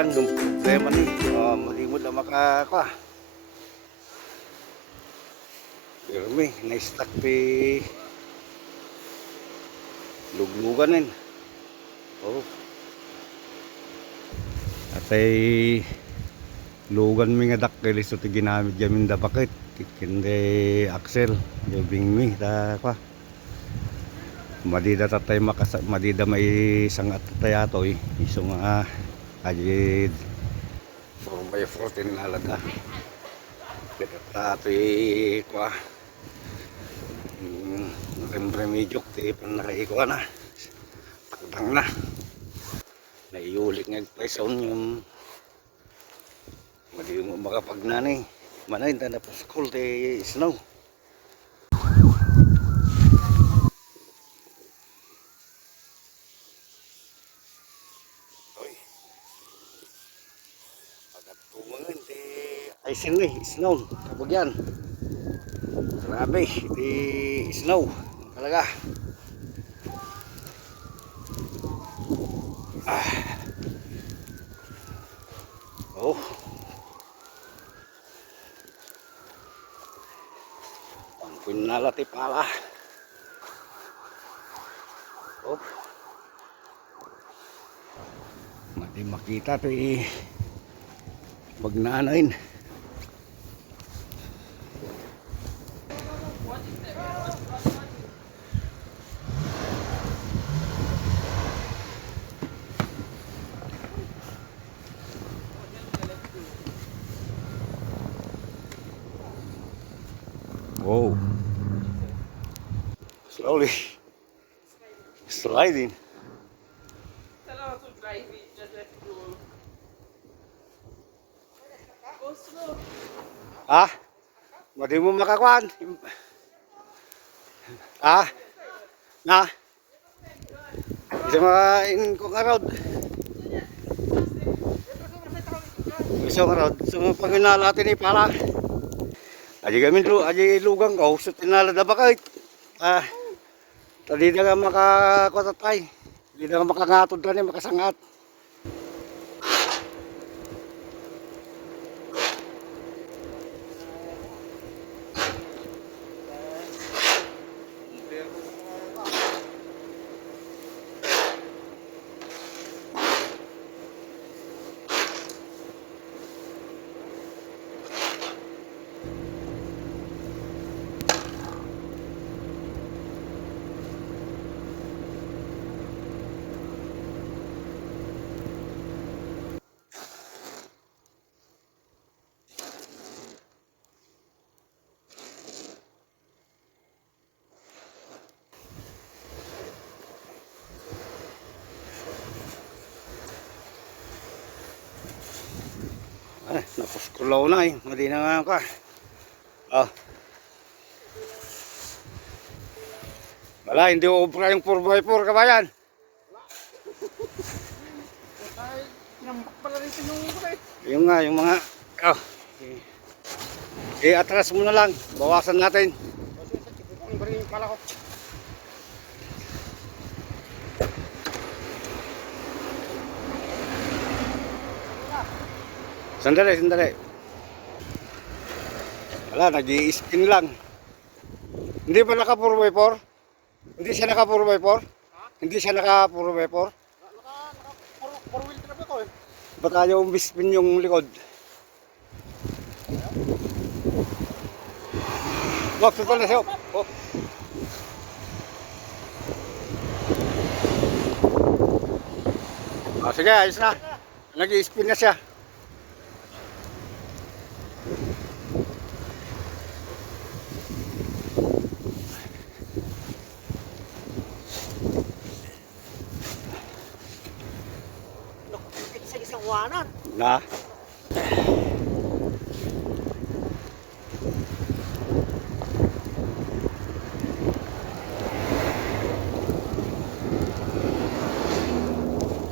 lang yung problema ni malimod na makakwa. Pero may na-stuck pi luglugan nin. Oh. At ay lugan mi nga dakkel so ti ginamit jamin da bakit kindi axle jobing mi ta kwa. Madida tatay madida may sangat tatay atoy iso nga ajid 4x4 tinalaga. Tapi kwa remedyo ti pan nakaikuha na pagdang na naiulik nga paisaon yung madi mo makapagnanay manay na pa school ti snow. Oy pagatumangan ti aisin ni snow kabagyan. Grabe, di snow talaga. Oh. Ang pinalati pala. Oh. Mati makita to magnanain. Whoa. Slowly. Sliding. Tell her to drive it, just let it roll. Go slow. Ah? Madi mo makakuan. Ah? Na? Isa makain ko nga road. Isa nga road. So pag inalatin ni pala. Aji kami dulu, aji lugang kau, so tinala da bakit? Ah, tadi na nga makakotatay, hindi na nga makangatod na makasangat. Napuskulaw na mali na nga ka. Oh. Wala, hindi ubra yung 4x4 kabayan. Yung nga, yung mga oh. Atras mo na lang, bawasan natin. Sandali, sandali. Wala, nag-i-spin lang. Hindi ba naka 4x4? Hindi siya naka 4x4? Hindi siya naka 4x4? Naka 4-wheel drive ako eh. Ba't ayaw umispin yung likod? Wag, tutol na siya. Oh. Oh, sige, ayos na. Nag-i-spin na siya. Na.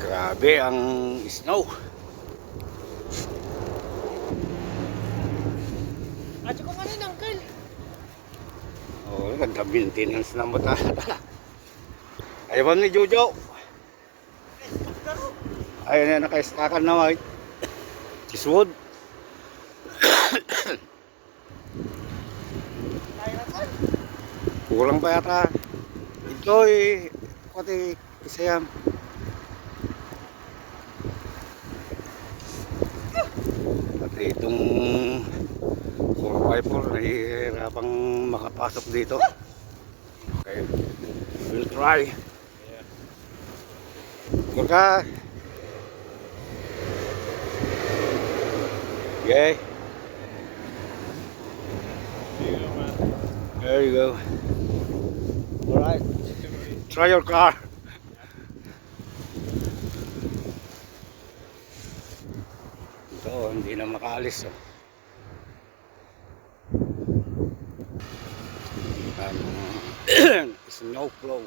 Grabe ang snow. Acho ko nga rin, uncle. Oh, ganda maintenance na mo ta. Ayaw ni Jojo. Ayun na, naka-stackan na white. Kiswood. Tayo na tol. Kulang pa yata. Ito eh, pati isayam. Pati itong 4x4 nahihirapang makapasok dito. Okay, we'll try. Maka. Okay. There you go. All right. Try your car. Ito, hindi na makaalis. Oh. Snow flow.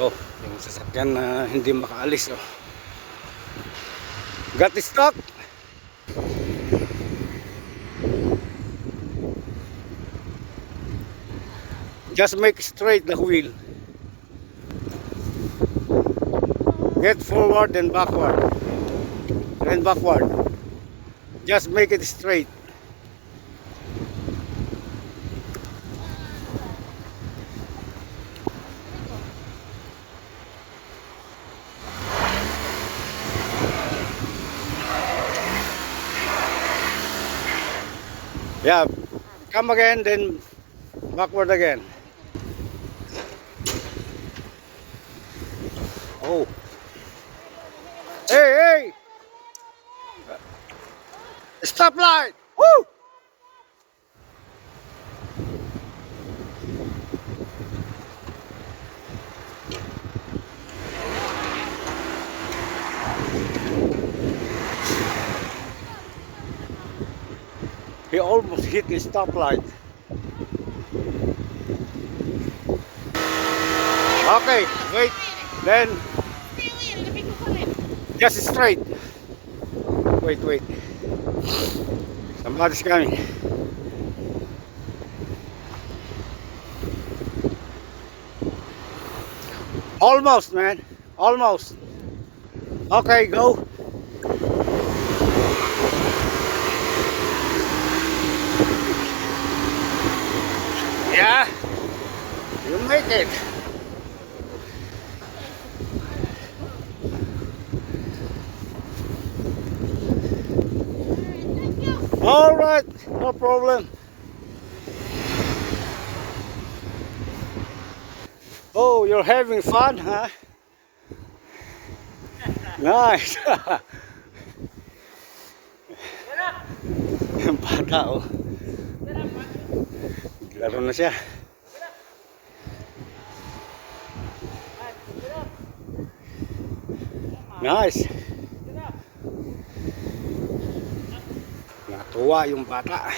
Ito, yung sasakyan na hindi makaalis. Oh. Got the stock. Just make straight the wheel. Get forward and backward. And backward. Just make it straight. Yeah, come again, then backward again. Oh. Hey, hey! Stop light! Woo! He almost hit the stoplight. Okay, wait. Then just straight. Wait, wait. Somebody's coming. Almost, man. Almost. Okay, go. Yeah, you make it. All right, no problem. Oh, you're having fun, huh? Nice. Yung bata, oh. Laro na siya. Nice. Natuwa yung bata.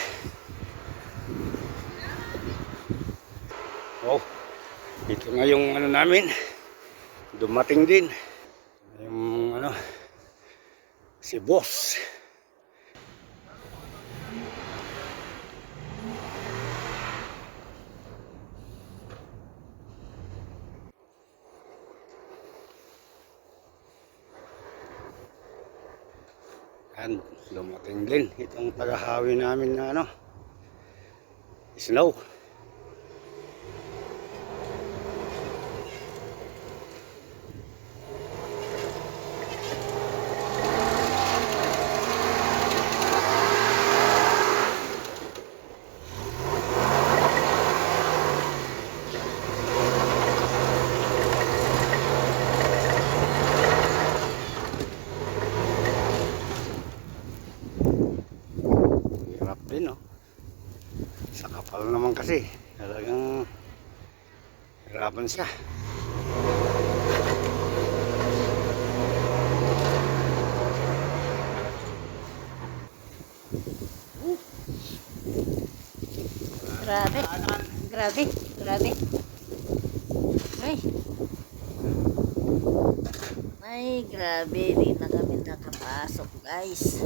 Oh, ito na yung ano namin. Dumating din. Yung ano, si boss. And dumating din itong tagahawi namin na ano, snow. Din, no? Sa kapal naman kasi talagang hirapan siya. Grabe. Grabe. Grabe. Ay. Ay, grabe. Di na kami nakapasok, guys.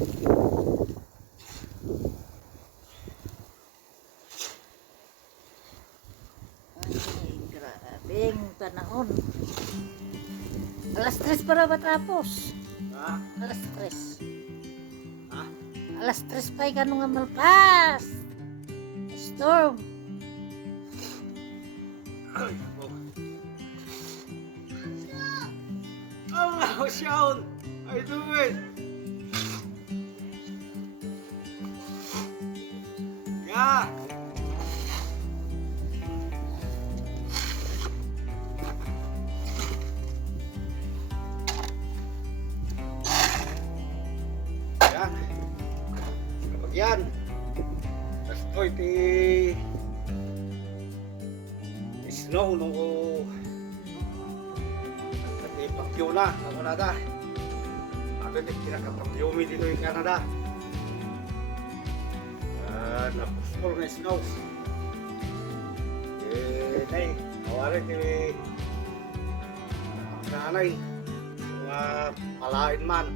Ay, grabeng panahon. Alas 3 para matapos. Ha? Ha? Alas 3. Ha? Alas 3 pa ka nga malpas. Storm. Ay, oh. Oh, Sean! How you doing? Yeah! Yan. Kapag yan, kastoy ti snow nung pati pagyo na ng Canada. Ako yung kinakapagyomi dito yung Canada. Napuspol ng snow. Nay, awari ti nanay mga palain man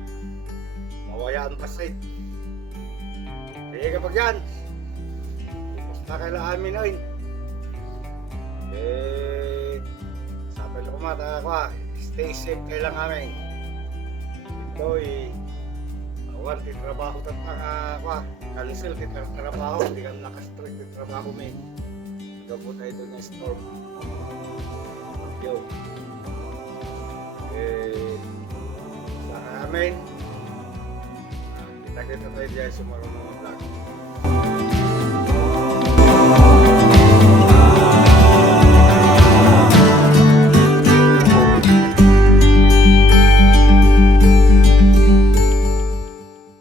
mawayaan pa sa kapag yan basta kailangan amin ay sabi ko mata ako stay safe kailangan amin ito awan ti trabaho tatang ako cancel ti trabaho hindi ka nakastrict ti trabaho may gabot tayo doon ng storm yo sa amin kita tayo dyan sa mga vlog.